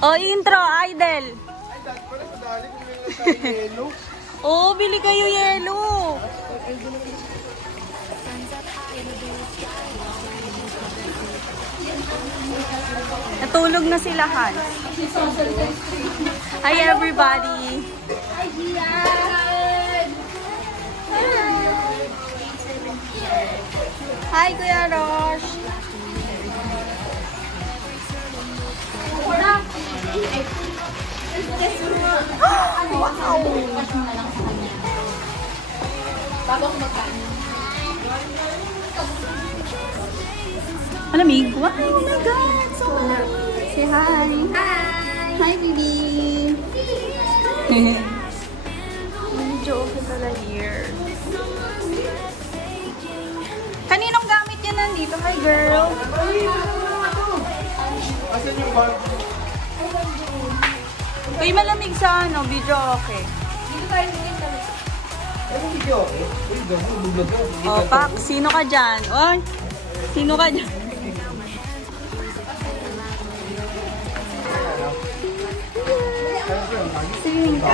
O, intro, idol. Ay, dati pala madali. Bumili na tayo yelo. Oo, bili kayo yelo. Natulog na sila, Han. Hi, everybody. Hi, Gian! Hi, Kuya Rosh. Wow! Malamig? Wow! Oh my God! So nice! Say hi! Hi! Hi, baby! Medyo okay pala here. Kaninong gamit yan nandito? Hi, girl! Asan yung bag? Uy, malamig sa ano, video okay. Dito tayo tingin kami. Anong video? Uy, gano'n. Bublog ka. O, Pak, sino ka dyan? Oy, sino ka dyan? Swimming ka.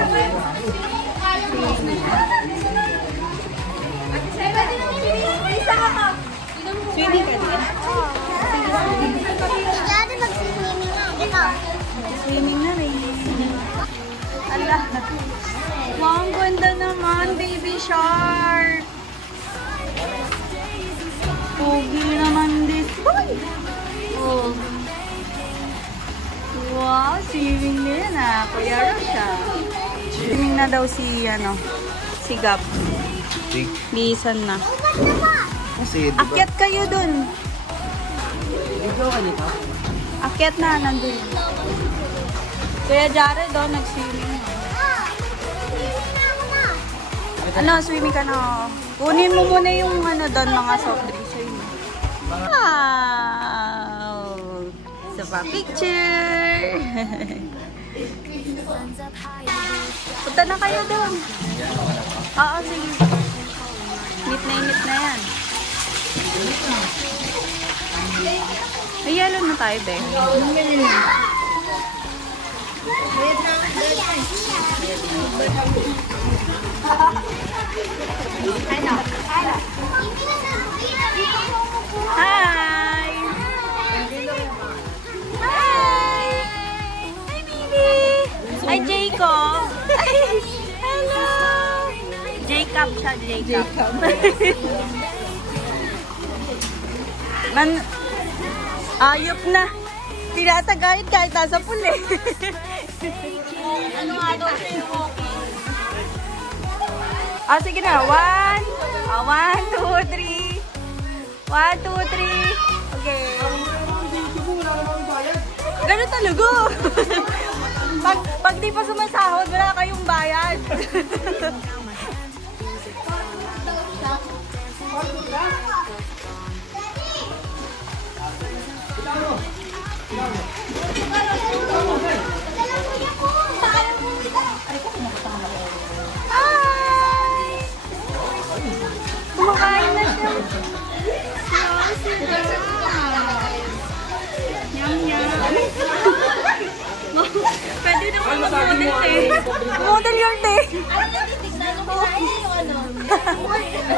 Swimming ka din? Dati mag-swimming na. Ikaw. Swimming na rin. Ala. Wow, ang ganda naman, baby shark. Pogi naman this. Oh. Wow, swimming na yan ah. Kuya Rosha. Swimming na daw si, si Gab. Lisan na. Kasi, diba? Akyat kayo dun. Video ka dito? Akyat na, nandun. Kuya Jared doon, nag-swimming. Ano, swimming ka na. Kunin mo muna yung doon, mga soft drinks. Wow! Isa pa picture! Punta na kayo doon. Oo, sige. Init na yan. Ay, yalo na tayo, be. Hi! Hi! Hi, baby! Hi, Jacob! Hello! Jacob siya, Jacob. Ayop na. Tinatagayad kahit nasa puli. Ano nga daw siya yung walking? Sige na. 1, 2, 3. 1, 2, 3. Okay. Ganun talaga. Pag di pa sumasahod, wala kayong bayad. Kumakain na siya. Yum, yum. Pwede naman mag-model, te. Model yung te.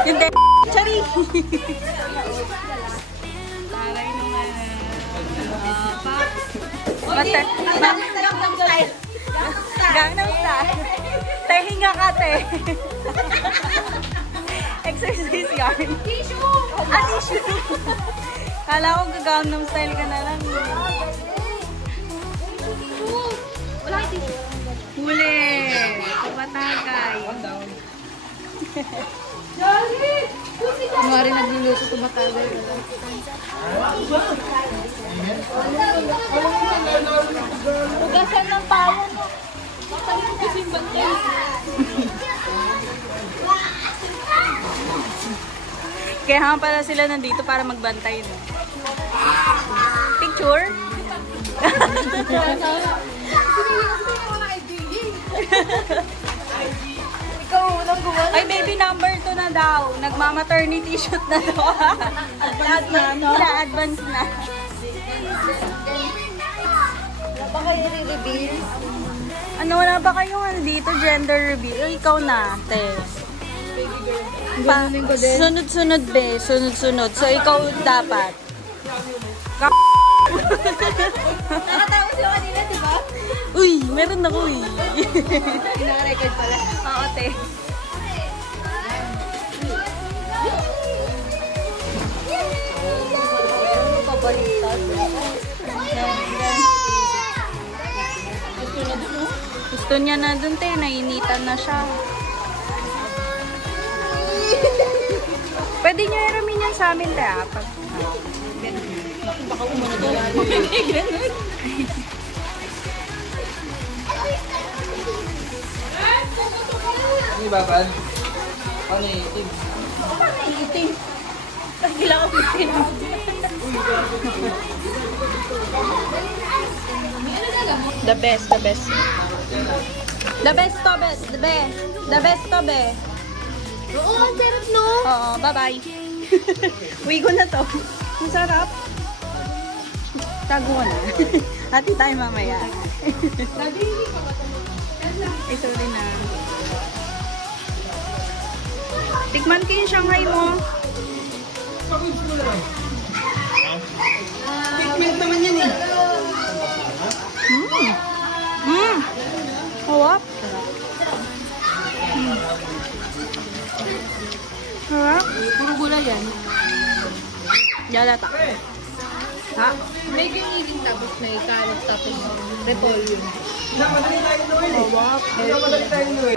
Yung te. Chari. Taray naman. Gangnam style. Gangnam style. Tehinga ka, te. Exercise yarn. Tissue! Tissue! Kala ko gagangnam style ka na lang. Wala kayo tissue. Huli! Tumatagay. Kumari nagluluto, tumatagay. Ugasan ng pawan. Makalim kasi yung bantay. Kaya nga pala sila nandito para magbantay. No? Picture? Ikaw, unang gumawa. Ay, baby number 2 na daw. Nagma-maternity shoot na daw. Advance na, no? Advance na. Baka i-reveal. Ano, wala ba kayong ano dito, gender reveal? Ikaw na, te. Ganunin ko din. Sunod-sunod, be. Sunod-sunod. So, ikaw dapat. Nakatawa sila kanina, di ba? Uy, meron ako eh. Pina-record pala. Oo, te. Ano pa baliktad? Gusto niya na dun, te. Nainitan na siya. Pwede niyo iramin yan sa amin, te, ah. Pag... Baka umano to. Ganun. Ano yung babad? Ano yung itim? Itim. Tapos kailangan ko itim. The best, the best. The best to, best. The best. The best to, be. Oo, ang sarap, no? Oo, bye-bye. Uwi ko na to. Ang sarap. Tago ko na. Hati tayo mamaya. Ay, sorry na. Tikman ko yung Shanghai mo. Pigment naman yan eh. Hawap. Harap. Puro gulay yan. Yalata. Ha? Medyo iling tapos may carrot tapos repolyo. Madali tayo inuwi. Madali tayo inuwi.